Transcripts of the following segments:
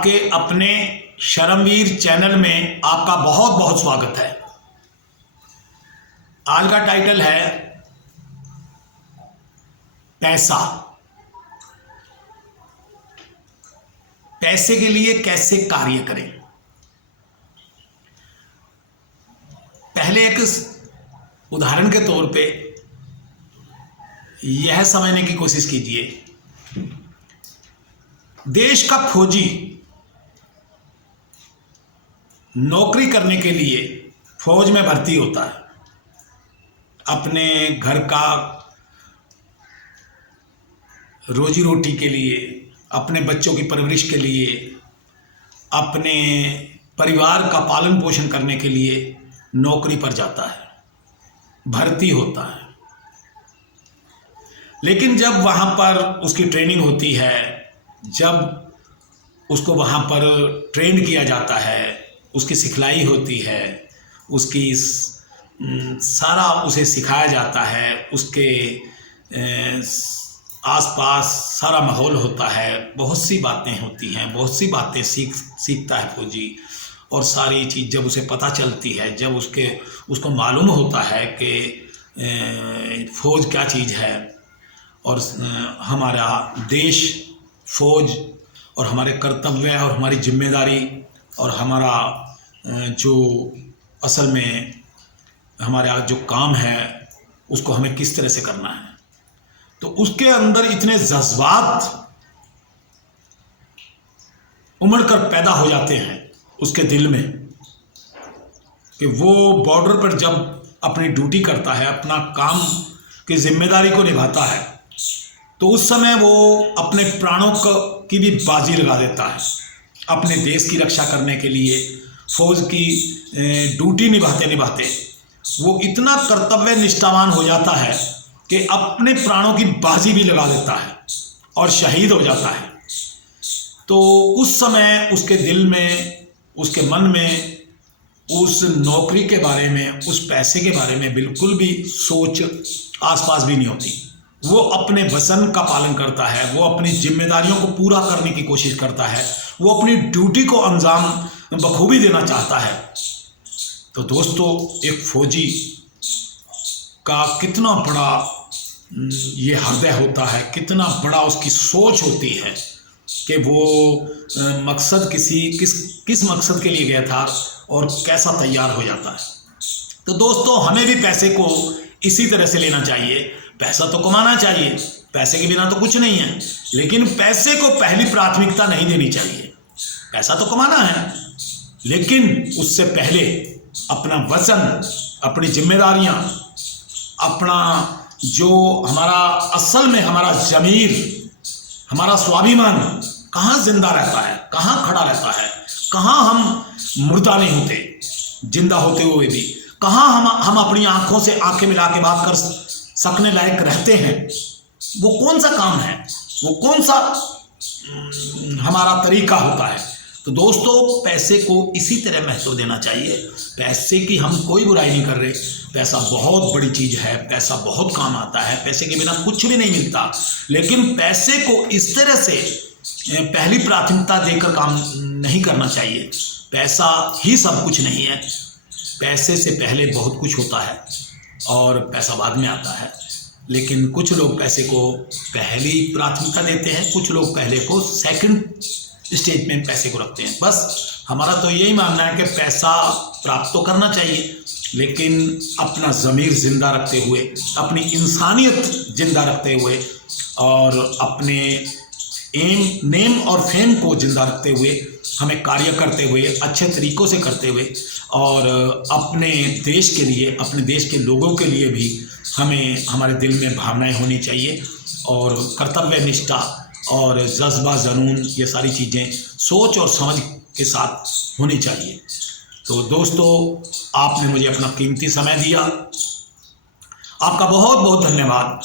आपके अपने शर्मवीर चैनल में आपका बहुत बहुत स्वागत है। आज का टाइटल है पैसा। पैसे के लिए कैसे कार्य करें। पहले एक उदाहरण के तौर पे यह समझने की कोशिश कीजिए, देश का फौजी नौकरी करने के लिए फौज में भर्ती होता है। अपने घर का रोजी रोटी के लिए, अपने बच्चों की परवरिश के लिए, अपने परिवार का पालन पोषण करने के लिए नौकरी पर जाता है, भर्ती होता है। लेकिन जब वहाँ पर उसकी ट्रेनिंग होती है, जब उसको वहाँ पर ट्रेन किया जाता है, उसकी सिखलाई होती है, उसकी सारा उसे सिखाया जाता है, उसके आसपास सारा माहौल होता है, बहुत सी बातें होती हैं, बहुत सी बातें सीखता है फौजी। और सारी चीज़ जब उसे पता चलती है, जब उसको मालूम होता है कि फौज क्या चीज़ है और हमारा देश, फौज और हमारे कर्तव्य और हमारी जिम्मेदारी और हमारा जो असल में हमारा जो काम है उसको हमें किस तरह से करना है, तो उसके अंदर इतने जज्बात उमड़ कर पैदा हो जाते हैं उसके दिल में कि वो बॉर्डर पर जब अपनी ड्यूटी करता है, अपना काम की जिम्मेदारी को निभाता है, तो उस समय वो अपने प्राणों की भी बाजी लगा देता है। अपने देश की रक्षा करने के लिए फौज की ड्यूटी निभाते निभाते वो इतना कर्तव्य निष्ठावान हो जाता है कि अपने प्राणों की बाजी भी लगा देता है और शहीद हो जाता है। तो उस समय उसके दिल में, उसके मन में उस नौकरी के बारे में, उस पैसे के बारे में बिल्कुल भी सोच आसपास भी नहीं होती। वो अपने वचन का पालन करता है, वो अपनी जिम्मेदारियों को पूरा करने की कोशिश करता है, वो अपनी ड्यूटी को अंजाम बखूबी देना चाहता है। तो दोस्तों, एक फौजी का कितना बड़ा ये हृदय होता है, कितना बड़ा उसकी सोच होती है कि वो मकसद किस मकसद के लिए गया था और कैसा तैयार हो जाता है। तो दोस्तों, हमें भी पैसे को इसी तरह से लेना चाहिए। पैसा तो कमाना चाहिए, पैसे के बिना तो कुछ नहीं है, लेकिन पैसे को पहली प्राथमिकता नहीं देनी चाहिए। पैसा तो कमाना है, लेकिन उससे पहले अपना वचन, अपनी जिम्मेदारियां, अपना जो हमारा असल में हमारा ज़मीर, हमारा स्वाभिमान कहाँ जिंदा रहता है, कहाँ खड़ा रहता है, कहाँ हम मुर्दा नहीं होते, जिंदा होते हुए भी कहाँ हम अपनी आंखों से आंखें मिला के बात कर सकने लायक रहते हैं, वो कौन सा काम है, वो कौन सा हमारा तरीका होता है। तो दोस्तों, पैसे को इसी तरह महत्व देना चाहिए। पैसे की हम कोई बुराई नहीं कर रहे, पैसा बहुत बड़ी चीज़ है, पैसा बहुत काम आता है, पैसे के बिना कुछ भी नहीं मिलता। लेकिन पैसे को इस तरह से पहली प्राथमिकता देकर काम नहीं करना चाहिए। पैसा ही सब कुछ नहीं है, पैसे से पहले बहुत कुछ होता है और पैसा बाद में आता है। लेकिन कुछ लोग पैसे को पहली प्राथमिकता देते हैं, कुछ लोग पहले को सेकंड स्टेज में पैसे को रखते हैं। बस हमारा तो यही मानना है कि पैसा प्राप्त तो करना चाहिए, लेकिन अपना ज़मीर ज़िंदा रखते हुए, अपनी इंसानियत ज़िंदा रखते हुए और अपने नेम और फेम को ज़िंदा रखते हुए हमें कार्य करते हुए, अच्छे तरीक़ों से करते हुए और अपने देश के लिए, अपने देश के लोगों के लिए भी हमें हमारे दिल में भावनाएं होनी चाहिए और कर्तव्य निष्ठा और जज्बा, जुनून, ये सारी चीज़ें सोच और समझ के साथ होनी चाहिए। तो दोस्तों, आपने मुझे अपना कीमती समय दिया, आपका बहुत बहुत धन्यवाद।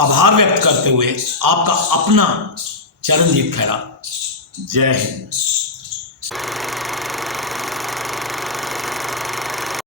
आभार व्यक्त करते हुए आपका अपना चरणजीत खैरा। जय हिंद।